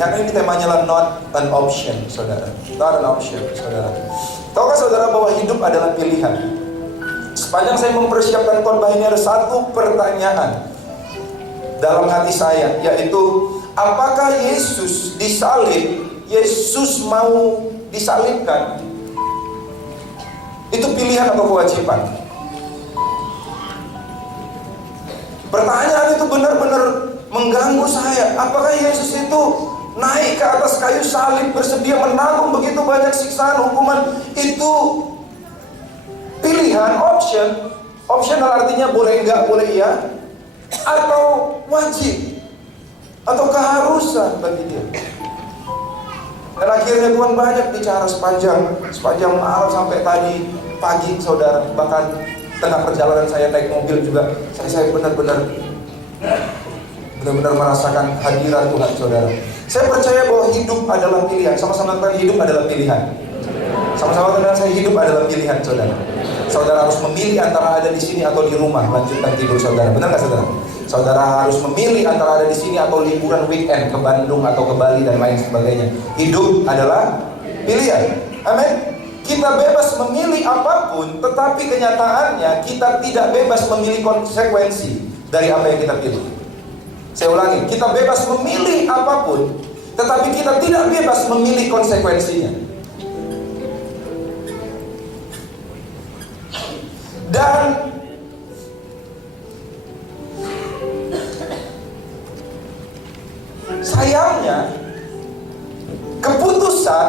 Ini temanya adalah not an option, saudara. Not an option, saudara. Tahukah saudara bahwa hidup adalah pilihan? Sepanjang saya mempersiapkan khotbah ini ada satu pertanyaan dalam hati saya, yaitu apakah Yesus disalib, Yesus mau disalibkan, itu pilihan atau kewajiban? Pertanyaan itu benar-benar mengganggu saya. Apakah Yesus itu naik ke atas kayu salib, bersedia menanggung begitu banyak siksaan, hukuman, itu pilihan, option? Optional artinya boleh enggak, boleh iya, atau wajib, atau keharusan bagi dia. Dan akhirnya Tuhan banyak bicara sepanjang malam sampai tadi pagi, saudara. Bahkan tengah perjalanan saya naik mobil juga, saya benar-benar merasakan hadirat Tuhan, saudara. Saya percaya bahwa hidup adalah pilihan. Sama-sama katakan hidup adalah pilihan. Sama-sama katakan saya hidup adalah pilihan, saudara. Saudara harus memilih antara ada di sini atau di rumah lanjutkan tidur saudara. Benar nggak, saudara? Saudara harus memilih antara ada di sini atau liburan weekend ke Bandung atau ke Bali dan lain sebagainya. Hidup adalah pilihan. Amin. Kita bebas memilih apapun, tetapi kenyataannya kita tidak bebas memilih konsekuensi dari apa yang kita pilih. Saya ulangi, kita bebas memilih apapun, tetapi kita tidak bebas memilih konsekuensinya. Dan sayangnya, keputusan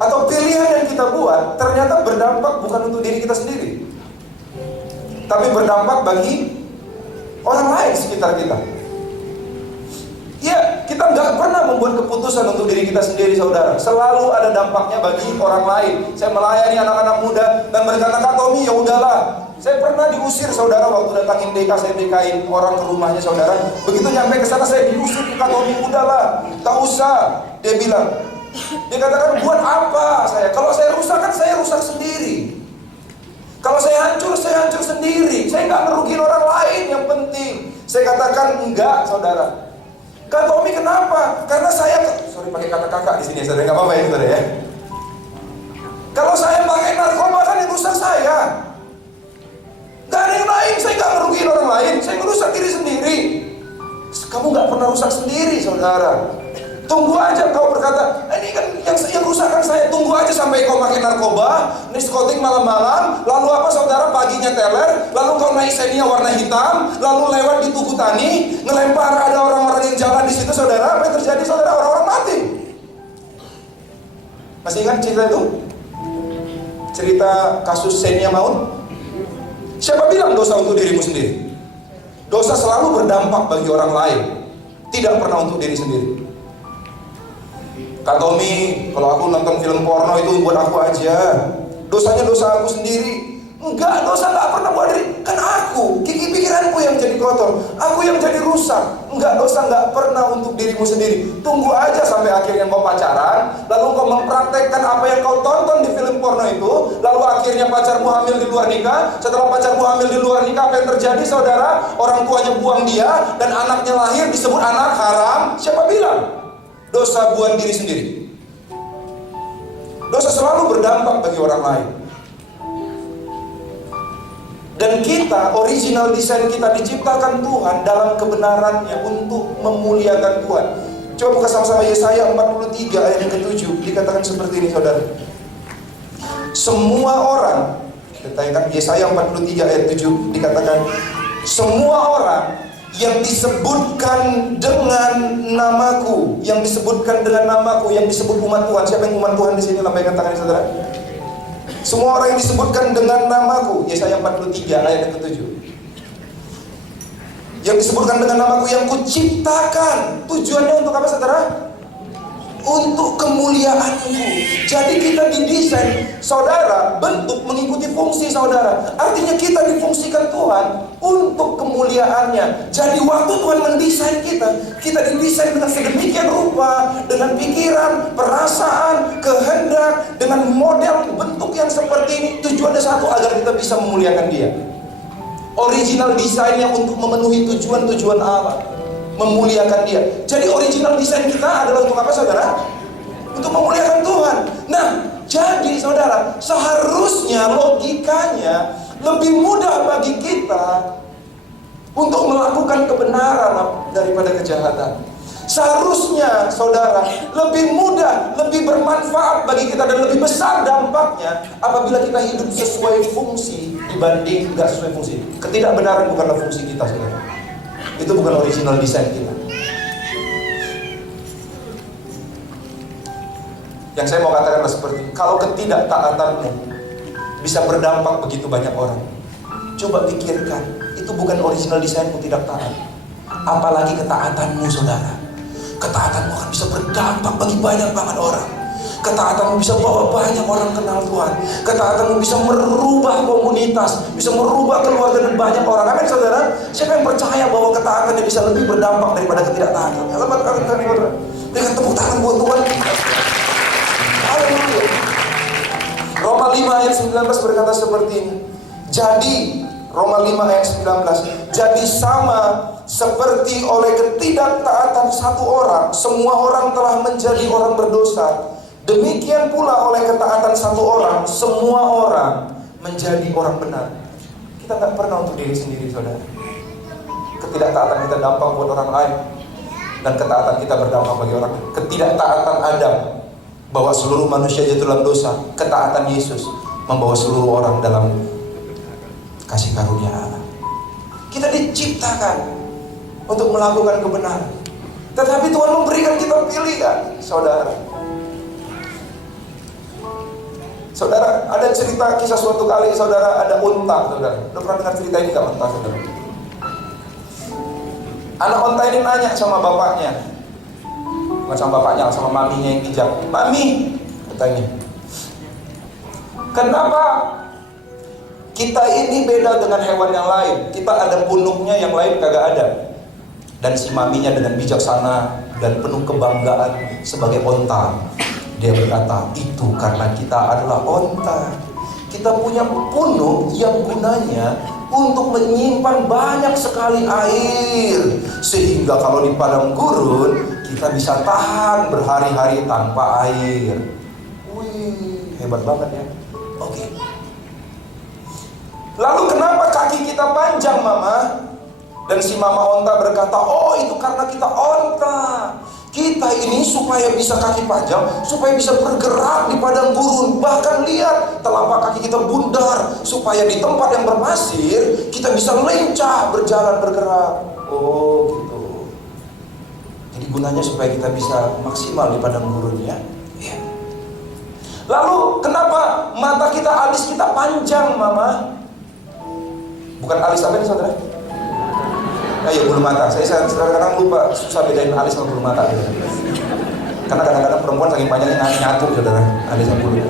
atau pilihan yang kita buat ternyata berdampak bukan untuk diri kita sendiri, tapi berdampak bagi orang lain sekitar kita. Ya, kita nggak pernah membuat keputusan untuk diri kita sendiri, saudara. Selalu ada dampaknya bagi orang lain. Saya melayani anak-anak muda dan berkata, Kak Tommy, ya udahlah. Saya pernah diusir, saudara, waktu datangin DK, saya DK-in orang ke rumahnya, saudara. Begitu nyampe ke sana saya diusir, Kak Tommy, udahlah, tak usah. Dia bilang, dia katakan, buat apa saya? Kalau saya rusak kan saya rusak sendiri. Kalau saya hancur sendiri. Saya nggak ngerugiin orang lain, yang penting. Saya katakan enggak, saudara. Kak Tommy, kenapa? Karena saya, sorry pakai kata kakak di sini, saudara, nggak apa-apa ya, saudara ya. Kalau saya pakai narkoba kan yang rusak saya. Gak ada yang lain, saya nggak ngerugiin orang lain, saya ngerusak diri sendiri. Kamu nggak pernah rusak sendiri, saudara. Tunggu aja kau berkata, ini kan yang rusakkan saya. Tunggu aja sampai kau pakai narkoba, diskotik malam-malam, lalu apa, saudara, paginya teler, lalu kau naik Xenia warna hitam, lalu lewat di Tugu Tani, ngelempar ada orang-orang yang jalan di situ, saudara. Apa yang terjadi, saudara? Orang-orang mati. Masih ingat cerita itu? Cerita kasus Xenia maut? Siapa bilang dosa untuk dirimu sendiri? Dosa selalu berdampak bagi orang lain, tidak pernah untuk diri sendiri. Kak Tommy, kalau aku nonton film porno itu buat aku aja. Dosanya dosa aku sendiri. Enggak, dosa gak pernah buat diri. Kan aku, pikiranku yang jadi kotor, aku yang jadi rusak. Enggak, dosa gak pernah untuk dirimu sendiri. Tunggu aja sampai akhirnya kau pacaran, lalu kau mempraktekkan apa yang kau tonton di film porno itu, lalu akhirnya pacarmu hamil di luar nikah. Setelah pacarmu hamil di luar nikah, apa yang terjadi, saudara? Orang tuanya buang dia, dan anaknya lahir disebut anak haram. Siapa bilang? Dosa buat diri sendiri. Dosa selalu berdampak bagi orang lain. Dan kita, original desain kita diciptakan Tuhan dalam kebenarannya untuk memuliakan Tuhan. Coba buka sama-sama Yesaya 43 ayat yang ke-7. Dikatakan seperti ini, saudara. Semua orang, dikatakan Yesaya 43 ayat 7, dikatakan semua orang yang disebutkan dengan namaku, yang disebutkan dengan namaku, yang disebut umat Tuhan. Siapa yang umat Tuhan di sini? Lambaikan tangan, saudara. Semua orang yang disebutkan dengan namaku, Yesaya 43 ayat yang ke-7. Yang disebutkan dengan namaku, yang kuciptakan. Tujuannya untuk apa, saudara? Untuk kemuliaanku. Jadi kita didesain, saudara, bentuk mengikuti fungsi, saudara. Artinya kita difungsikan Tuhan untuk kemuliaannya. Jadi waktu Tuhan mendesain kita, kita didesain dengan sedemikian rupa, dengan pikiran, perasaan, kehendak, dengan model bentuk yang seperti ini. Tujuannya satu, agar kita bisa memuliakan Dia. Original desainnya untuk memenuhi tujuan-tujuan Allah. memuliakan Dia. Jadi original desain kita adalah untuk apa, saudara? Untuk memuliakan Tuhan. Nah, jadi saudara, seharusnya logikanya lebih mudah bagi kita untuk melakukan kebenaran daripada kejahatan. Seharusnya saudara, lebih mudah, lebih bermanfaat bagi kita dan lebih besar dampaknya apabila kita hidup sesuai fungsi dibanding tidak sesuai fungsi. Ketidakbenaran bukanlah fungsi kita, saudara. Itu bukan original design kita. Yang saya mau katakan adalah seperti, kalau ketidaktaatanmu bisa berdampak begitu banyak orang, coba pikirkan, itu bukan original desainmu tidak taat. Apalagi ketaatanmu, saudara. Ketaatanmu akan bisa berdampak bagi banyak banget orang. Ketaatanmu bisa bawa banyak orang kenal Tuhan. Ketaatanmu bisa merubah komunitas, bisa merubah keluarga dan banyak orang. Amin, saudara. Siapa yang percaya bahwa ketaatannya bisa lebih berdampak daripada ketidaktaatan? Dengan tepuk tangan buat Tuhan. Haleluya. Roma 5 ayat 19 berkata seperti ini. Jadi Roma 5 ayat 19, jadi sama seperti oleh ketidaktaatan satu orang, semua orang telah menjadi orang berdosa. Demikian pula oleh ketaatan satu orang, semua orang menjadi orang benar. Kita tak pernah untuk diri sendiri, saudara. Ketidaktaatan kita dampak buat orang lain, dan ketaatan kita berdampak bagi orang lain. Ketidaktaatan Adam bawa seluruh manusia jatuh dalam dosa. Ketaatan Yesus membawa seluruh orang dalam kasih karunia Allah. Kita diciptakan untuk melakukan kebenaran, tetapi Tuhan memberikan kita pilihan, saudara. Saudara, ada cerita kisah suatu kali, saudara, ada unta, saudara. Udah pernah dengar cerita ini gak, unta, saudara? Anak unta ini nanya sama bapaknya, bukan sama bapaknya, sama maminya yang bijak. Mami, katanya, kenapa kita ini beda dengan hewan yang lain? Kita ada punuknya, yang lain kagak ada. Dan si maminya dengan bijaksana dan penuh kebanggaan sebagai onta, dia berkata, itu karena kita adalah onta. Kita punya punuk yang gunanya untuk menyimpan banyak sekali air, sehingga kalau di padang gurun kita bisa tahan berhari-hari tanpa air. Wih, hebat banget ya. Oke. Lalu kenapa kaki kita panjang, Mama? Dan si mama onta berkata, oh itu karena kita onta. Kita ini supaya bisa kaki panjang, supaya bisa bergerak di padang gurun. Bahkan lihat, telapak kaki kita bundar, supaya di tempat yang berpasir kita bisa lincah berjalan bergerak. Oh gitu. Jadi gunanya supaya kita bisa maksimal di padang gurun ya. Lalu kenapa mata kita, alis kita panjang, Mama? Bukan alis apa ini, saudara? Ya bulu mata. Saya kadang-kadang lupa, susah bedain alis sama bulu mata. Karena kadang-kadang perempuan saking banyaknya nyatu, saudara, alis sama bulu.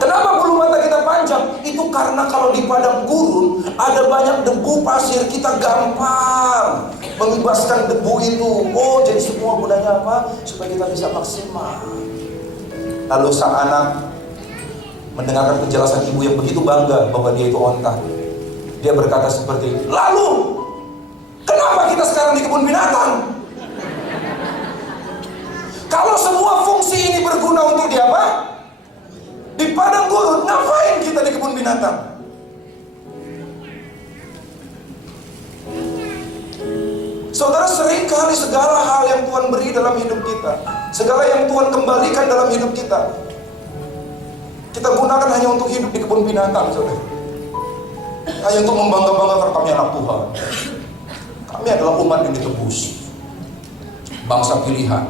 Kenapa bulu mata kita panjang? Itu karena kalau di padang gurun ada banyak debu pasir, kita gampang mengibaskan debu itu. Oh, jadi semua gunanya apa? Supaya kita bisa maksimal. Lalu sang anak mendengarkan penjelasan ibu yang begitu bangga bahwa dia itu onta. Dia berkata seperti, lalu kenapa kita sekarang di kebun binatang? Kalau semua fungsi ini berguna untuk di apa? Di padang gurun, ngapain kita di kebun binatang? Saudara, seringkali segala hal yang Tuhan beri dalam hidup kita, segala yang Tuhan kembalikan dalam hidup kita, kita gunakan hanya untuk hidup di kebun binatang, saudara. Hanya untuk membangga-banggakan kami anak Tuhan. Kami adalah umat yang ditebus, bangsa pilihan,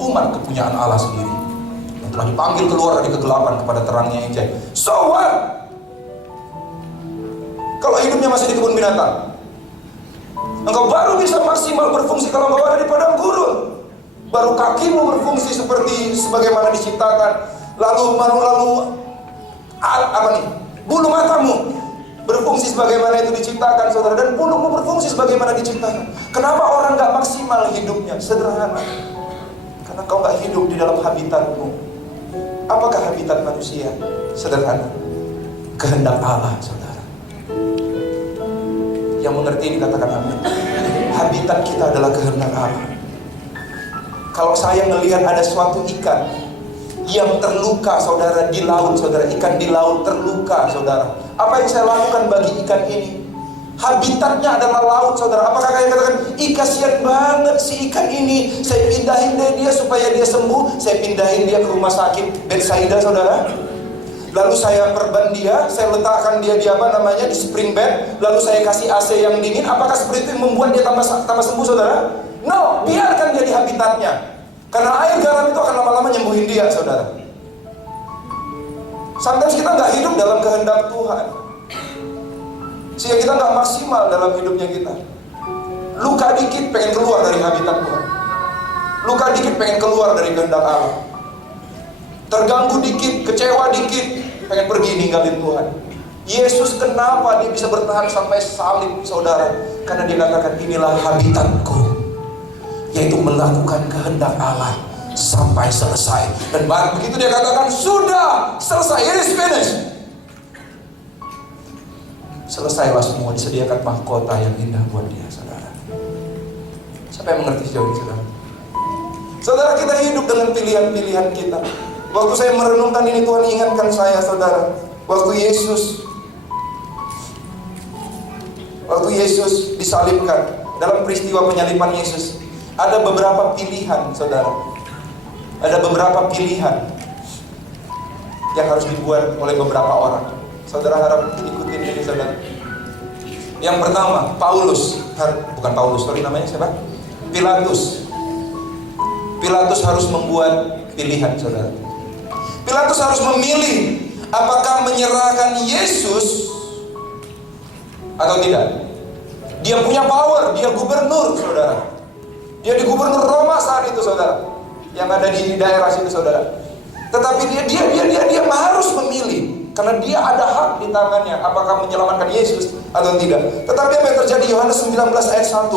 umat kepunyaan Allah sendiri, yang telah dipanggil keluar dari kegelapan kepada terangnya yang jaya. So what? Kalau hidupnya masih di kebun binatang, engkau baru bisa maksimal berfungsi kalau engkau ada di padang gurun. Baru kakimu berfungsi seperti sebagaimana diciptakan. Lalu apa nih? Bulu matamu berfungsi sebagaimana itu diciptakan, saudara, dan punukmu berfungsi sebagaimana diciptakan. Kenapa orang gak maksimal hidupnya? Sederhana, karena kau gak hidup di dalam habitatmu. Apakah habitat manusia? Sederhana, kehendak Allah, saudara. Yang mengerti ini katakan amin. Habitat kita adalah kehendak Allah. Kalau saya melihat ada suatu ikan yang terluka, saudara, di laut, saudara, ikan di laut terluka, saudara, apa yang saya lakukan bagi ikan ini? Habitatnya adalah laut, saudara. Apakah kalian katakan, ih kasihan banget si ikan ini, saya pindahin deh dia supaya dia sembuh, saya pindahin dia ke rumah sakit Bethsaida, saudara, lalu saya perban dia, saya letakkan dia di di spring bed, lalu saya kasih AC yang dingin. Apakah seperti itu yang membuat dia tambah sembuh, saudara? No, biarkan dia di habitatnya. Karena air garam itu akan lama-lama nyembuhin dia, saudara. Sometimes kita nggak hidup dalam kehendak Tuhan, sehingga kita nggak maksimal dalam hidupnya kita. Luka dikit pengen keluar dari habitat Tuhan. Luka dikit pengen keluar dari kehendak Allah. Terganggu dikit, kecewa dikit, pengen pergi ninggalin Tuhan. Yesus kenapa dia bisa bertahan sampai salib, saudara? Karena dia katakan, inilah habitatku, yaitu melakukan kehendak Allah sampai selesai. Dan begitu dia katakan, sudah selesai, it is finished, selesailah semua, disediakan mahkota yang indah buat dia, saudara. Siapa yang mengerti sejauh ini, saudara? Saudara, kita hidup dengan pilihan-pilihan kita. Waktu saya merenungkan ini, Tuhan ingatkan saya, saudara, waktu Yesus disalibkan, dalam peristiwa penyaliban Yesus, ada beberapa pilihan, saudara. Ada beberapa pilihan yang harus dibuat oleh beberapa orang. Saudara harap ikutin ini, saudara. Yang pertama, namanya siapa? Pilatus harus membuat pilihan, saudara. Pilatus harus memilih apakah menyerahkan Yesus atau tidak. Dia punya power, dia gubernur, saudara. Dia di gubernur Roma saat itu, saudara, yang ada di daerah situ, saudara. Tetapi dia harus memilih, karena dia ada hak di tangannya, apakah menyelamatkan Yesus atau tidak. Tetapi apa yang terjadi? Yohanes 19 ayat 1.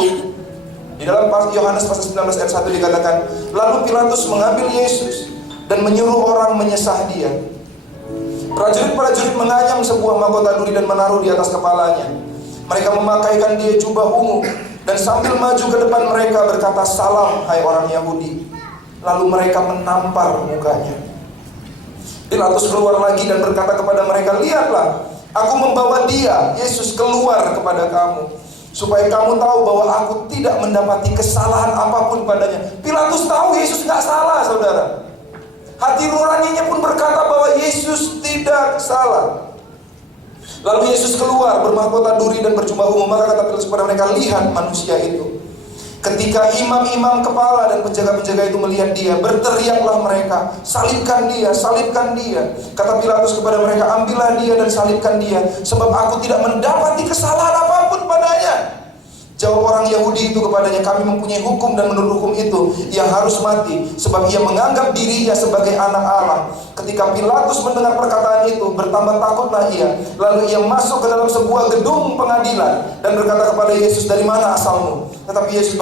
Di dalam Yohanes pasal 19 ayat 1 dikatakan, lalu Pilatus mengambil Yesus dan menyuruh orang menyesah dia. Prajurit-prajurit menganyam sebuah mahkota duri dan menaruh di atas kepalanya. Mereka memakaikan dia jubah ungu, dan sambil maju ke depan mereka berkata, salam hai orang Yahudi. Lalu mereka menampar mukanya. Pilatus keluar lagi dan berkata kepada mereka, lihatlah, aku membawa dia, Yesus, keluar kepada kamu, supaya kamu tahu bahwa aku tidak mendapati kesalahan apapun padanya. Pilatus tahu Yesus gak salah, saudara. Hati nuraninya pun berkata bahwa Yesus tidak salah. Lalu Yesus keluar bermahkota duri dan berjubah ungu. Maka kata Pilatus kepada mereka, lihat manusia itu. Ketika imam-imam kepala dan penjaga-penjaga itu melihat dia, berteriaklah mereka, salibkan dia, salibkan dia. Kata Pilatus kepada mereka, ambillah dia dan salibkan dia, sebab aku tidak mendapati kesalahan apapun padanya. Jawab orang Yahudi itu kepadanya, kami mempunyai hukum, dan menurut hukum itu ia harus mati, sebab ia menganggap dirinya sebagai anak Allah. Ketika Pilatus mendengar perkataan itu, bertambah takutlah ia. Lalu ia masuk ke dalam sebuah gedung pengadilan dan berkata kepada Yesus, dari mana asalmu? Tetapi Yesus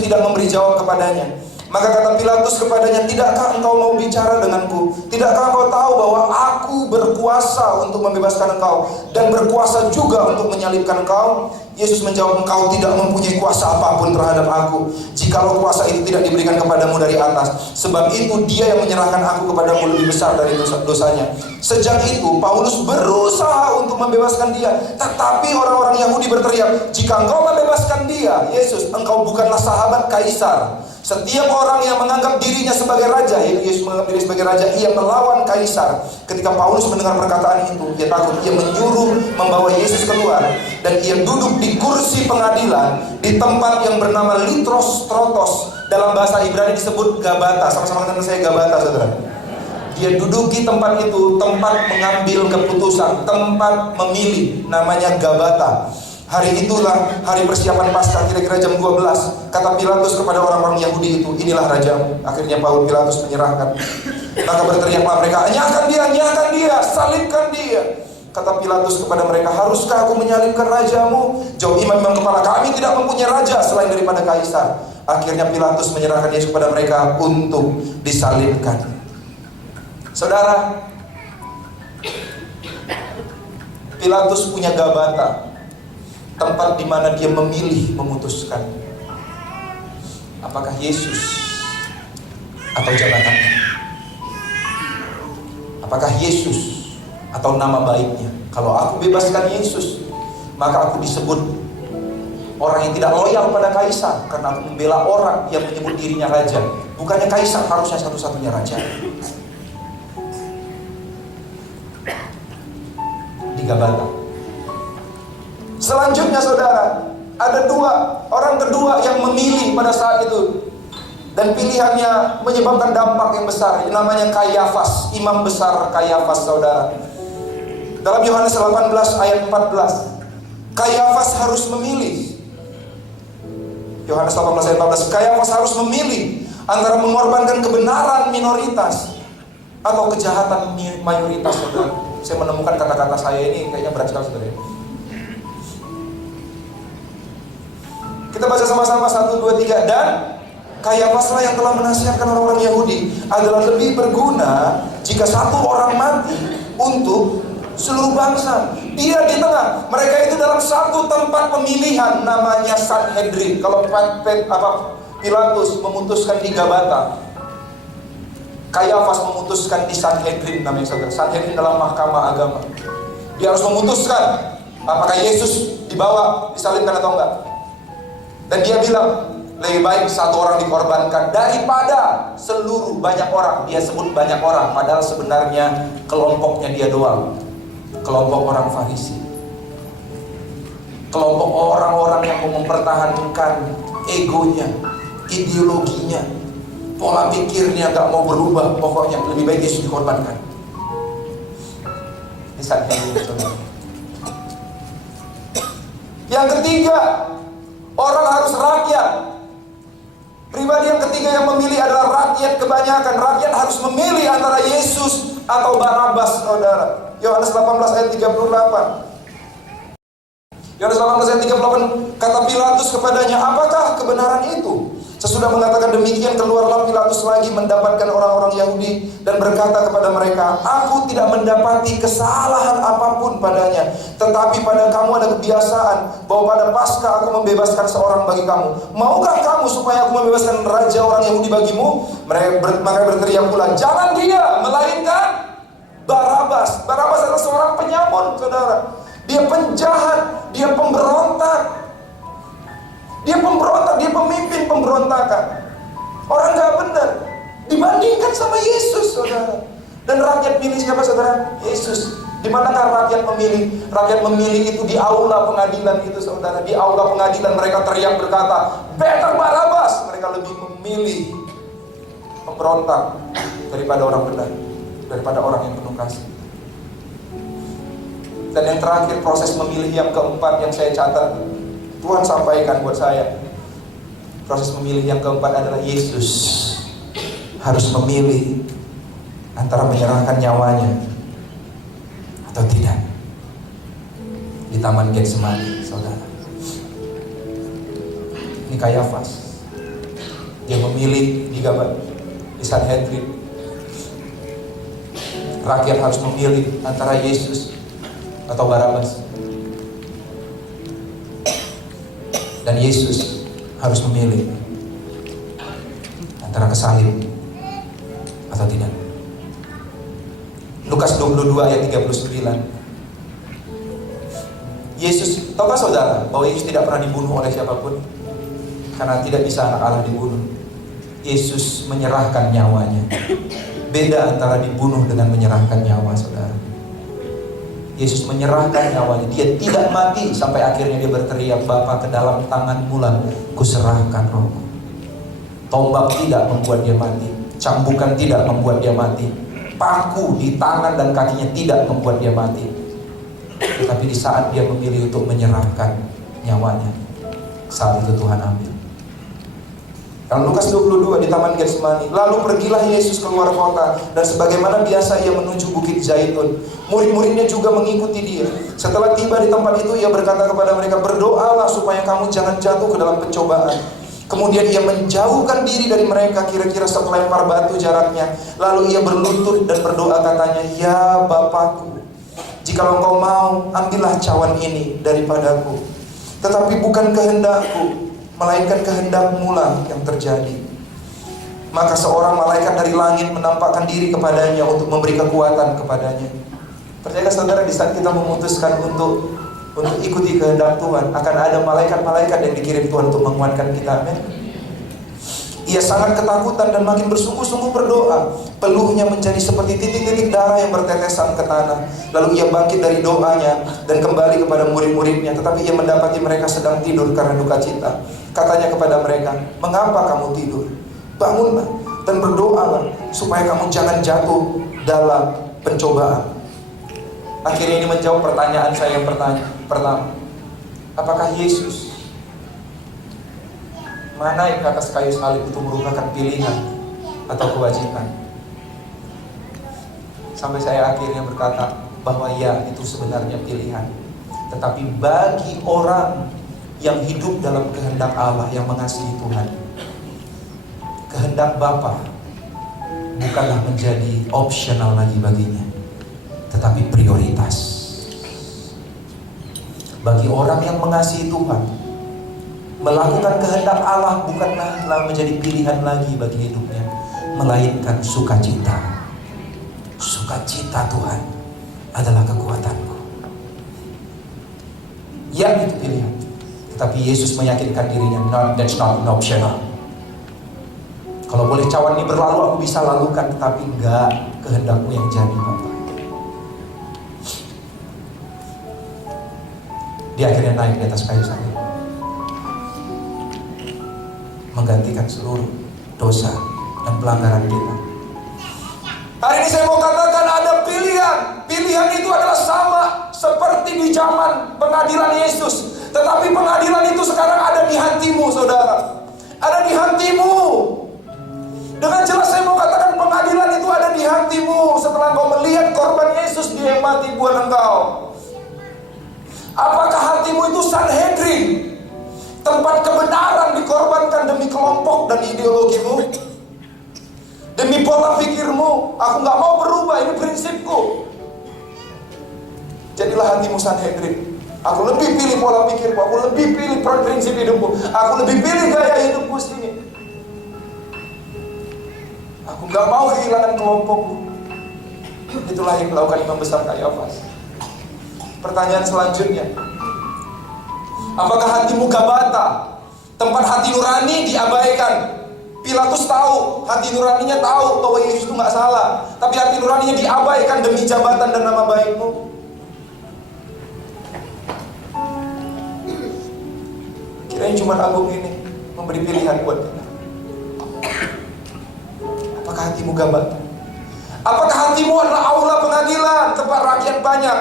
tidak memberi jawab kepadanya. Maka kata Pilatus kepadanya, tidakkah engkau mau bicara denganku? Tidakkah engkau tahu bahwa aku berkuasa untuk membebaskan engkau, dan berkuasa juga untuk menyalibkan engkau? Yesus menjawab, engkau tidak mempunyai kuasa apapun terhadap aku, jikalau kuasa itu tidak diberikan kepadamu dari atas. Sebab itu dia yang menyerahkan aku kepadamu lebih besar dari dosanya. Sejak itu Paulus berusaha untuk membebaskan dia, tetapi orang-orang Yahudi berteriak, jika engkau membebaskan dia, Yesus, engkau bukanlah sahabat Kaisar. Setiap orang yang menganggap dirinya sebagai raja, yaitu Yesus menganggap diri sebagai raja, ia melawan Kaisar. Ketika Paulus mendengar perkataan itu, ia takut. Ia menyuruh membawa Yesus keluar, dan ia duduk di kursi pengadilan di tempat yang bernama Litros Trotos. Dalam bahasa Ibrani disebut Gabata. Sama-sama dengan saya, Gabata, saudara. Dia duduki tempat itu, tempat mengambil keputusan, tempat memilih, namanya Gabata. Hari itulah hari persiapan Paskah, kira-kira jam 12. Kata Pilatus kepada orang-orang Yahudi itu, inilah rajamu. Akhirnya Pilatus menyerahkan. Maka berteriaklah mereka, nyahkan dia, salibkan dia. Kata Pilatus kepada mereka, haruskah aku menyalibkan rajamu? Jawab imam-imam kepala, kami tidak mempunyai raja selain daripada Kaisar. Akhirnya Pilatus menyerahkan Yesus kepada mereka untuk disalibkan. Saudara, Pilatus punya Gabata, tempat di mana dia memilih, memutuskan apakah Yesus atau jabatannya, apakah Yesus atau nama baiknya. Kalau aku bebaskan Yesus, maka aku disebut orang yang tidak loyal pada kaisar, karena aku membela orang yang menyebut dirinya raja. Bukannya kaisar harusnya satu-satunya raja. Di Gabata. Selanjutnya saudara, ada orang kedua yang memilih pada saat itu, dan pilihannya menyebabkan dampak yang besar. Namanya Kayafas, imam besar Kayafas, saudara. Dalam Yohanes 18 ayat 14, Kayafas harus memilih. Yohanes 18 ayat 14, Kayafas harus memilih antara mengorbankan kebenaran minoritas atau kejahatan mayoritas, saudara. Saya menemukan kata-kata saya ini kayaknya berat sekali, saudara. Kita baca sama-sama 1, 2, 3. Dan Kayafaslah yang telah menasihatkan orang-orang Yahudi adalah lebih berguna jika satu orang mati untuk seluruh bangsa. Dia di tengah. Mereka itu dalam satu tempat pemilihan, namanya Sanhedrin. Kalau Pilatus memutuskan di Gabata, Kayafas memutuskan di Sanhedrin, namanya saudara. Sanhedrin dalam mahkamah agama. Dia harus memutuskan apakah Yesus dibawa, disalibkan atau enggak. Dan dia bilang, lebih baik satu orang dikorbankan daripada seluruh banyak orang. Dia sebut banyak orang, padahal sebenarnya kelompoknya dia doang. Kelompok orang Farisi, kelompok orang-orang yang mau mempertahankan egonya, ideologinya, pola pikirnya gak mau berubah. Pokoknya lebih baik Yesus dikorbankan. Ini saatnya ini, saudara. Yang ketiga, orang harus rakyat. Pribadi yang ketiga yang memilih adalah rakyat kebanyakan. Rakyat harus memilih antara Yesus atau Barabas, saudara. Yohanes 18 ayat 38. Yohanes 18 ayat 38, kata Pilatus kepadanya, apakah kebenaran itu? Sesudah mengatakan demikian, keluarlah Pilatus lagi mendapatkan orang-orang Yahudi dan berkata kepada mereka, aku tidak mendapati kesalahan apapun padanya, tetapi pada kamu ada kebiasaan bahwa pada Paskah aku membebaskan seorang bagi kamu. Maukah kamu supaya aku membebaskan raja orang Yahudi bagimu? Mereka berteriak pula, jangan dia, melainkan Barabas. Barabas adalah seorang penyamun, saudara. Dia penjahat, dia pemberontak. Dia pemberontak, dia pemimpin pemberontakan. Orang gak benar dibandingkan sama Yesus, saudara. Dan rakyat pilih siapa, saudara? Yesus. Di manakah rakyat memilih? Rakyat memilih itu di aula pengadilan itu, saudara. Di aula pengadilan mereka teriak berkata, better Barabas. Mereka lebih memilih pemberontak daripada orang benar, daripada orang yang penuh kasih. Dan yang terakhir, proses memilih yang keempat yang saya catat, Tuhan sampaikan buat saya. Proses memilih yang keempat adalah Yesus harus memilih antara menyerahkan nyawanya atau tidak. Di Taman Getsemani, saudara. Ini Kayafas. Dia memilih di Sanhedrin. Rakyat harus memilih antara Yesus atau Barabas. Dan Yesus harus memilih antara kesalib atau tidak. Lukas 22 ayat 39. Yesus, tahukah saudara bahwa Yesus tidak pernah dibunuh oleh siapapun? Karena tidak bisa anak Allah dibunuh. Yesus menyerahkan nyawanya. Beda antara dibunuh dengan menyerahkan nyawa, saudara. Yesus menyerahkan nyawanya. Dia tidak mati sampai akhirnya dia berteriak, Bapa, ke dalam tangan-Mu lah kuserahkan rohku. Tombak tidak membuat dia mati, cambukan tidak membuat dia mati, paku di tangan dan kakinya tidak membuat dia mati. Tetapi di saat dia memilih untuk menyerahkan nyawanya, saat itu Tuhan ambil. Dalam Lukas 22 di Taman Getsemani, lalu pergilah Yesus keluar kota, dan sebagaimana biasa ia menuju Bukit Zaitun. Murid-muridnya juga mengikuti dia. Setelah tiba di tempat itu, ia berkata kepada mereka, berdoalah supaya kamu jangan jatuh ke dalam pencobaan. Kemudian ia menjauhkan diri dari mereka kira-kira selempar batu jaraknya. Lalu ia berlutut dan berdoa katanya, ya Bapakku, Jikalau engkau mau, ambillah cawan ini daripadaku. Tetapi bukan kehendakku, melainkan kehendak-Mu lah yang terjadi. Maka seorang malaikat dari langit menampakkan diri kepadanya untuk memberi kekuatan kepadanya. Percaya saudara, di saat kita memutuskan untuk ikuti kehendak Tuhan, akan ada malaikat-malaikat yang dikirim Tuhan untuk menguatkan kita. Amin. Ia sangat ketakutan dan makin bersungguh-sungguh berdoa. Peluhnya menjadi seperti titik-titik darah yang bertetesan ke tanah. Lalu ia bangkit dari doanya dan kembali kepada murid-muridnya. Tetapi ia mendapati mereka sedang tidur karena duka cita. Katanya kepada mereka, "Mengapa kamu tidur? Bangunlah dan berdoalah supaya kamu jangan jatuh dalam pencobaan." Akhirnya ini menjawab pertanyaan saya yang pertama. Apakah Yesus mana yang ke atas kayu salib itu merupakan pilihan atau kewajiban? Sampai saya akhirnya berkata bahwa ya, itu sebenarnya pilihan. Tetapi bagi orang yang hidup dalam kehendak Allah, yang mengasihi Tuhan, kehendak Bapa bukanlah menjadi optional lagi baginya, tetapi prioritas. Bagi orang yang mengasihi Tuhan, melakukan kehendak Allah bukanlah menjadi pilihan lagi bagi hidupnya, melainkan sukacita. Sukacita Tuhan adalah kekuatanku. Ya, itu pilihan. Tetapi Yesus meyakinkan dirinya, that's not an optional. Kalau boleh cawan ini berlalu, aku bisa lalukan, tetapi enggak, kehendak-Mu yang jadi, Bapa. Dia akhirnya naik di atas kayu salib, menggantikan seluruh dosa dan pelanggaran kita. Hari ini saya mau katakan ada pilihan. Pilihan itu adalah sama seperti di zaman pengadilan Yesus. Tetapi pengadilan itu sekarang ada di hatimu, saudara. Ada di hatimu. Dengan jelas saya mau katakan pengadilan itu ada di hatimu setelah kau melihat korban Yesus dia yang mati buat engkau. Apakah hatimu itu Sanhedrin, tempat kebenaran dikorbankan demi kelompok dan ideologimu, demi pola pikirmu? Aku gak mau berubah, ini prinsipku. Jadilah hatimu Sanhedrin. Aku lebih pilih pola pikirku, aku lebih pilih prinsip hidupku, aku lebih pilih gaya hidupku sini. Aku gak mau kehilangan kelompokku. Itulah yang dilakukan Imam Besar Kayafas. Pertanyaan selanjutnya, apakah hatimu Gabata, tempat hati nurani diabaikan? Pilatus tahu, hati nuraninya tahu bahwa Yesus itu gak salah, tapi hati nuraninya diabaikan demi jabatan dan nama baikmu. Kirain cuma agung ini memberi pilihan buat kita. Apakah hatimu Gabata? Apakah hatimu adalah aula pengadilan, tempat rakyat banyak,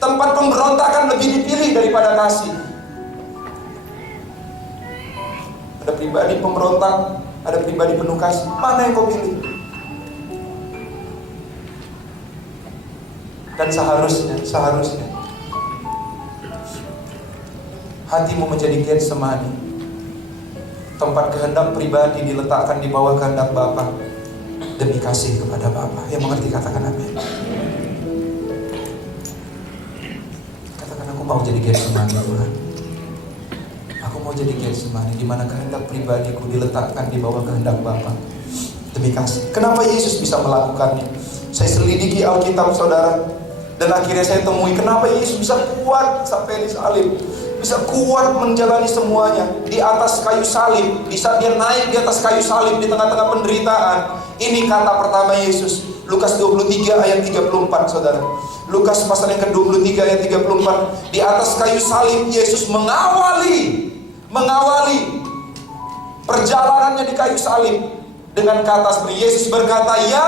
tempat pemberontakan lebih dipilih daripada kasih? Ada pribadi pemberontak, ada pribadi penuh kasih. Mana yang kau pilih? Dan seharusnya hatimu menjadi Getsemani, tempat kehendak pribadi diletakkan di bawah kehendak Bapa demi kasih kepada Bapa. Yang mengerti katakan amin. Katakan, aku mau jadi Getsemani Tuhan. Aku mau jadi Getsemani di mana kehendak pribadiku diletakkan di bawah kehendak Bapa demi kasih. Kenapa Yesus bisa melakukannya? Saya selidiki Alkitab, saudara, dan akhirnya saya temui kenapa Yesus bisa kuat sampai disalib, bisa kuat menjalani semuanya di atas kayu salib. Di saat dia naik di atas kayu salib di tengah-tengah penderitaan, ini kata pertama Yesus, Lukas 23 ayat 34, saudara. Lukas pasal yang ke-23 ayat 34. Di atas kayu salib Yesus mengawali perjalanannya di kayu salib dengan kata seperti Yesus berkata, "Ya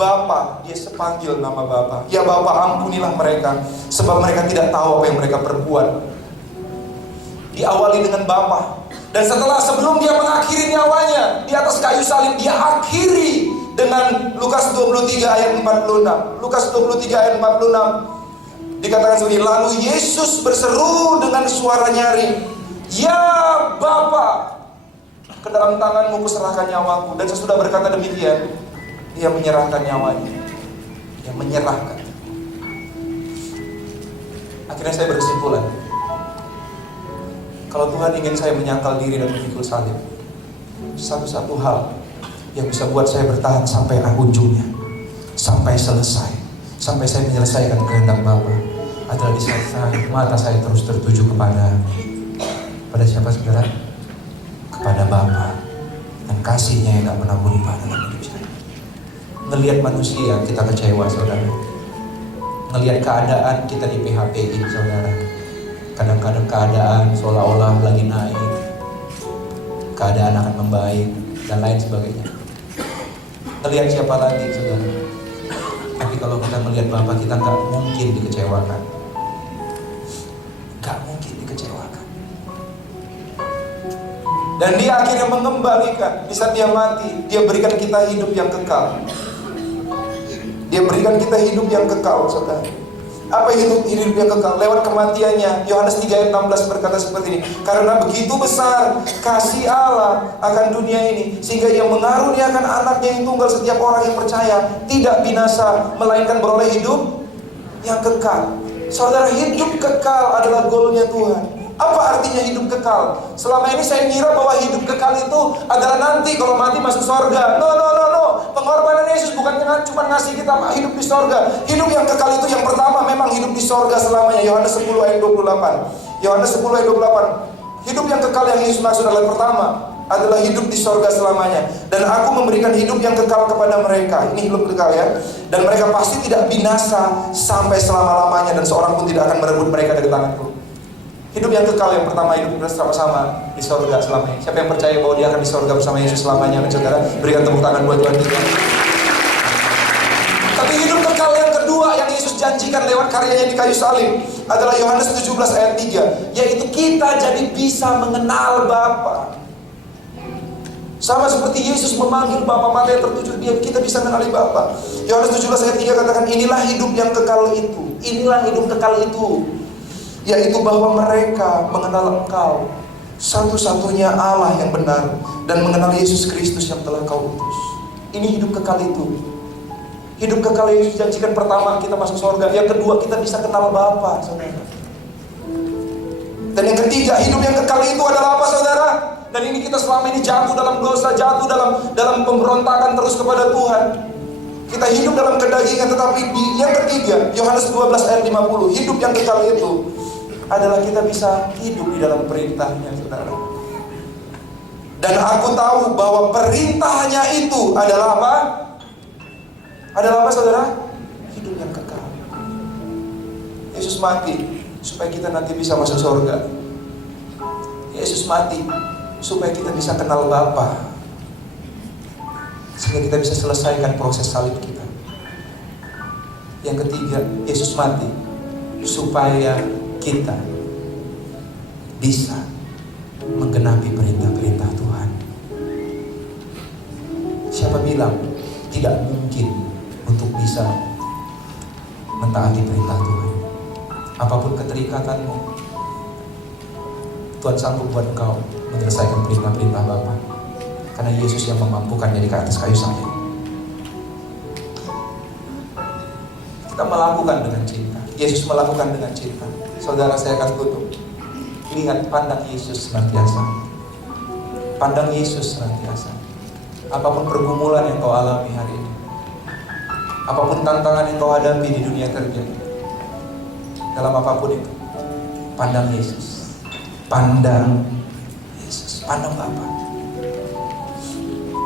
Bapa," dia sepanggil nama Bapa. "Ya Bapa, ampunilah mereka, sebab mereka tidak tahu apa yang mereka perbuat." Diawali dengan Bapa. Dan sebelum dia mengakhiri nyawanya di atas kayu salib, dia akhiri dengan Lukas 23 ayat 46. Lukas 23 ayat 46 dikatakan seperti, lalu Yesus berseru dengan suara nyaring, "Ya Bapa, ke dalam tanganmu kuserahkan nyawaku." Dan sesudah berkata demikian, dia menyerahkan nyawanya. Dia menyerahkan. Akhirnya saya berkesimpulan, kalau Tuhan ingin saya menyangkal diri dan memikul salib, satu-satu hal yang bisa buat saya bertahan sampai ujungnya, sampai selesai, sampai saya menyelesaikan kehendak Bapa, adalah di saat mata saya terus tertuju pada siapa saudara? Kepada Bapa, dan kasihnya yang gak pernah berubah dalam hidup saya. Ngelihat manusia kita kecewa saudara, ngelihat keadaan kita di PHP-in saudara. Kadang-kadang keadaan seolah-olah lagi naik, keadaan akan membaik dan lain sebagainya. Ngelihat siapa lagi saudara? Tapi kalau kita melihat Bapa, kita gak mungkin dikecewakan. Gak mungkin dikecewakan. Dan Dia akhirnya mengembalikan. Di saat Dia mati, Dia berikan kita hidup yang kekal. Dia berikan kita hidup yang kekal saudara. Apa hidup yang kekal? Lewat kematiannya. Yohanes 3 ayat 16 berkata seperti ini, karena begitu besar kasih Allah akan dunia ini, sehingga Ia mengaruniakan anaknya yang tunggal, setiap orang yang percaya tidak binasa, melainkan beroleh hidup yang kekal. Saudara, hidup kekal adalah goalnya Tuhan. Apa artinya hidup kekal? Selama ini saya ngira bahwa hidup kekal itu adalah nanti kalau mati masuk surga. No. Pengorbanan Yesus bukan cuma ngasih kita hidup di surga. Hidup yang kekal itu yang pertama memang hidup di surga selamanya. Yohanes 10 ayat 28. Yohanes 10 ayat 28. Hidup yang kekal yang Yesus maksud adalah pertama adalah hidup di surga selamanya. Dan aku memberikan hidup yang kekal kepada mereka. Ini hidup kekal ya. Dan mereka pasti tidak binasa sampai selama-lamanya, dan seorang pun tidak akan merebut mereka dari tanganku. Hidup yang kekal yang pertama, hidup bersama-sama di surga selamanya. Siapa yang percaya bahwa dia akan di surga bersama Yesus selamanya? Saudara, berikan tepuk tangan buat Tuhan kita. Tapi hidup kekal yang kedua yang Yesus janjikan lewat karyanya di kayu salib adalah Yohanes 17 ayat 3, yaitu kita jadi bisa mengenal Bapa. Sama seperti Yesus memanggil Bapa, mata yang tertuju dia, kita bisa mengenali Bapa. Yohanes 17 ayat 3 katakan, inilah hidup yang kekal itu. Inilah hidup kekal itu, yaitu bahwa mereka mengenal Engkau, satu-satunya Allah yang benar, dan mengenal Yesus Kristus yang telah Kau utus. Ini hidup kekal itu. Hidup kekal yang Yesus janjikan, pertama kita masuk surga, yang kedua kita bisa kenal Bapa, saudara. Dan yang ketiga, hidup yang kekal itu adalah apa saudara? Dan ini kita selama ini jatuh dalam dosa, jatuh dalam pemberontakan terus kepada Tuhan. Kita hidup dalam kedagingan, tetapi yang ketiga, Yohanes 12 ayat 50, hidup yang kekal itu adalah kita bisa hidup di dalam perintahnya saudara. Dan aku tahu bahwa perintahnya itu adalah apa? Adalah apa saudara? Hidup yang kekal. Yesus mati supaya kita nanti bisa masuk surga. Yesus mati supaya kita bisa kenal Bapa, sehingga kita bisa selesaikan proses salib kita. Yang ketiga, Yesus mati supaya kita bisa menggenapi perintah-perintah Tuhan. Siapa bilang tidak mungkin untuk bisa mentaati perintah Tuhan? Apapun keterikatanmu, Tuhan sanggup buat engkau menyelesaikan perintah-perintah Bapa, karena Yesus yang memampukannya di atas kayu salib. Kita melakukan dengan cinta. Yesus melakukan dengan cinta. Saudara, saya akan tutup. Lihat, pandang Yesus senantiasa. Pandang Yesus senantiasa. Apapun pergumulan yang kau alami hari ini, apapun tantangan yang kau hadapi di dunia kerja, dalam apapun itu, pandang Yesus. Pandang Yesus. Pandang Bapa.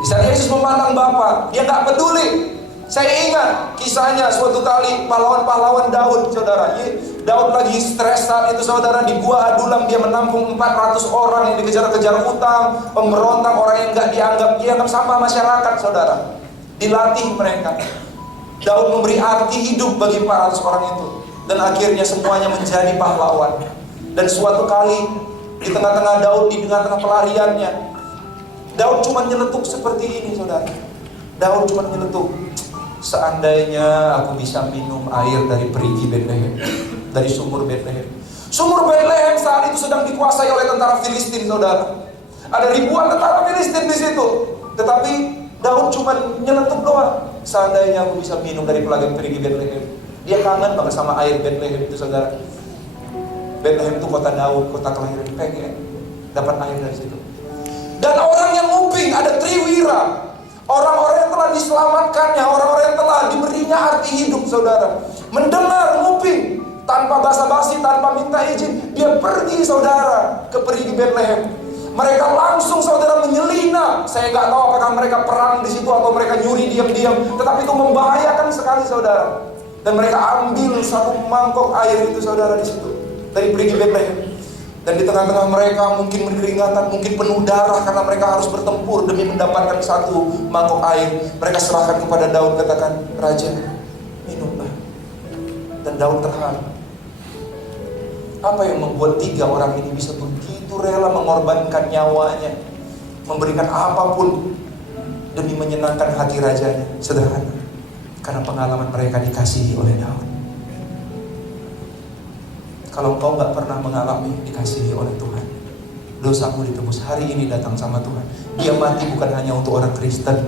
Di saat Yesus memandang Bapa, dia gak peduli. Saya ingat kisahnya suatu kali pahlawan-pahlawan Daud, saudara. Daud lagi stres saat itu, saudara. Di gua Adulam dia menampung 400 orang yang dikejar-kejar utang, pemberontak, orang yang gak dianggap sampah masyarakat, saudara. Dilatih mereka. Daud memberi arti hidup bagi 400 orang itu, dan akhirnya semuanya menjadi pahlawan. Dan suatu kali di tengah-tengah Daud, di tengah-tengah pelariannya, Daud cuma nyeletuk seperti ini, saudara. Daud cuma nyeletuk, seandainya aku bisa minum air dari perigi Bethlehem, dari sumur Bethlehem. Sumur Bethlehem saat itu sedang dikuasai oleh tentara Filistin, saudara. Ada ribuan tentara Filistin di situ. Tetapi Daud cuma nyeletuk doang, seandainya aku bisa minum dari perigi Bethlehem. Dia kangen banget sama air Bethlehem itu, saudara. Bethlehem itu kota Daud, kota kelahiran. Pengen dapat air dari situ. Dan orang yang nguping, ada triwira, orang-orang yang telah diselamatkannya, orang-orang yang telah diberinya arti hidup, saudara. Mendengar nguping, tanpa basa-basi, tanpa minta izin, dia pergi, saudara, ke perigi Bethlehem. Mereka langsung, saudara, menyelinap. Saya nggak tahu apakah mereka perang di situ atau mereka nyuri diam-diam, tetapi itu membahayakan sekali, saudara. Dan mereka ambil satu mangkok air itu, saudara, di situ dari perigi Bethlehem. Dan di tengah-tengah mereka mungkin berkeringatan, mungkin penuh darah karena mereka harus bertempur demi mendapatkan satu mangkok air. Mereka serahkan kepada Daud, katakan, "Raja, minumlah." Dan Daud terharu. Apa yang membuat 3 orang ini bisa begitu rela mengorbankan nyawanya, memberikan apapun demi menyenangkan hati rajanya? Sederhana, karena pengalaman mereka dikasihi oleh Daud. Kalau engkau gak pernah mengalami dikasihi oleh Tuhan, dosamu ditebus. Hari ini datang sama Tuhan. Dia mati bukan hanya untuk orang Kristen,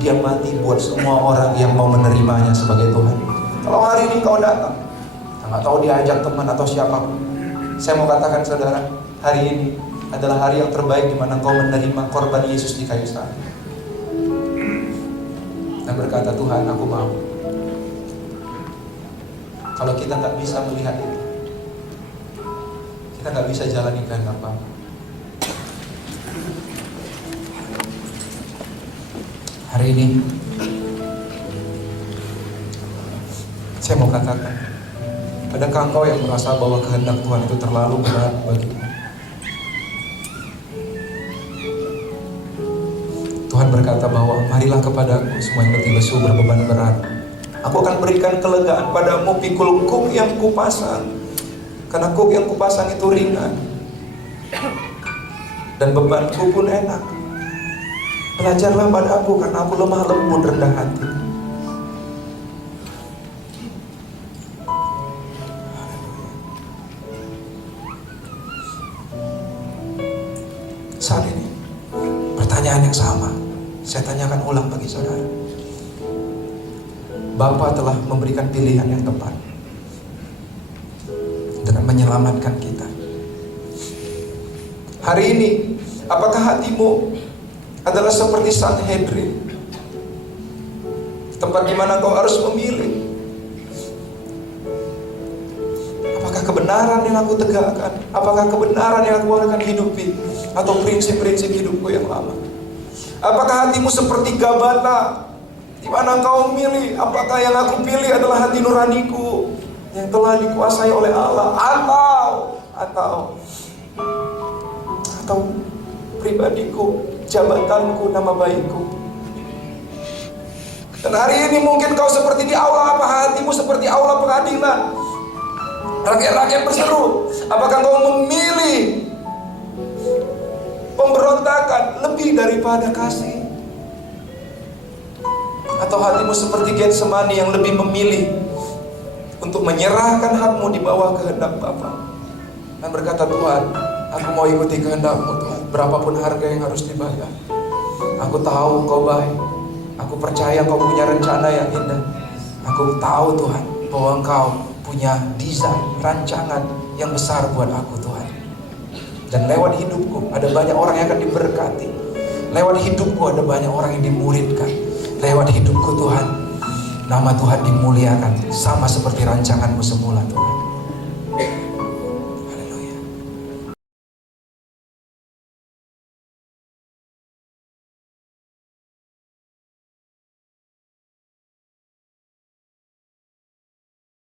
dia mati buat semua orang yang mau menerimanya sebagai Tuhan. Kalau hari ini kau datang, gak tahu diajak teman atau siapapun, saya mau katakan, saudara, hari ini adalah hari yang terbaik di mana kau menerima korban Yesus di kayu salib. Dan berkata, Tuhan, aku mau. Kalau kita gak bisa melihat itu, kita gak bisa jalani kehendak Bapa. Hari ini saya mau katakan, adakah engkau yang merasa bahwa kehendak Tuhan itu terlalu berat bagimu? Tuhan berkata bahwa marilah kepadaku semua yang letih lesu berbeban berat, aku akan berikan kelegaan padamu. Pikul kuk yang kupasang, karena kuk yang kupasang itu ringan dan bebanku pun enak. Belajarlah pada aku, karena aku lemah lembut rendah hati. Saat ini pertanyaan yang sama saya tanyakan ulang bagi saudara. Bapa telah memberikan pilihan yang tepat dengan menyelamatkan kita. Hari ini, apakah hatimu adalah seperti Sanhedrin, tempat di mana kau harus memilih? Apakah kebenaran yang aku tegakkan, apakah kebenaran yang aku akan hidupi, atau prinsip-prinsip hidupku yang lama? Apakah hatimu seperti Gabata, di mana kau memilih, apakah yang aku pilih adalah hati nuraniku yang telah dikuasai oleh Allah, atau pribadiku, jabatanku, nama baikku? Dan hari ini mungkin kau seperti di aula, apa hatimu seperti aula pengadilan? Rakyat-rakyat berseru, apakah kau memilih pemberontakan lebih daripada kasih? Atau hatimu seperti Getsemani yang lebih memilih untuk menyerahkan hakmu di bawah kehendak Bapa dan berkata, Tuhan, aku mau ikuti kehendak-Mu, Tuhan, berapapun harga yang harus dibayar. Aku tahu Kau baik, aku percaya Kau punya rencana yang indah. Aku tahu, Tuhan, bahwa Engkau punya desain, rancangan yang besar buat aku, Tuhan. Dan lewat hidupku ada banyak orang yang akan diberkati. Lewat hidupku ada banyak orang yang dimuridkan. Lewat hidupku, Tuhan, nama Tuhan dimuliakan sama seperti rancangan-Mu semula, Tuhan.